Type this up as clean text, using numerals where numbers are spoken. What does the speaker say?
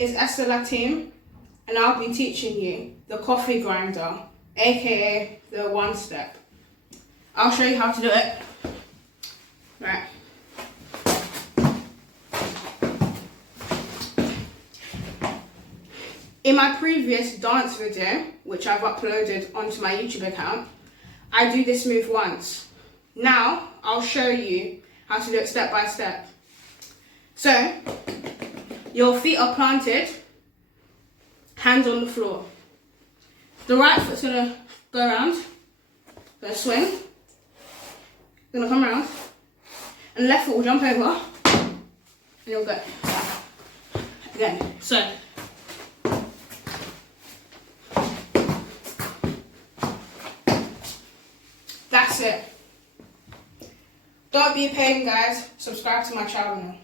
is Esther LATIM, and I'll be teaching you the coffee grinder, aka the one step. I'll show you how to do it. Right. In my previous dance video, which I've uploaded onto my YouTube account, I do this move once. Now, I'll show you how to do it step by step. So, your feet are planted, hands on the floor. The right foot's gonna go around, gonna swing, gonna come around, and the left foot will jump over, and you'll go. Again, so. That's it. Don't be a pain, guys. Subscribe to my channel.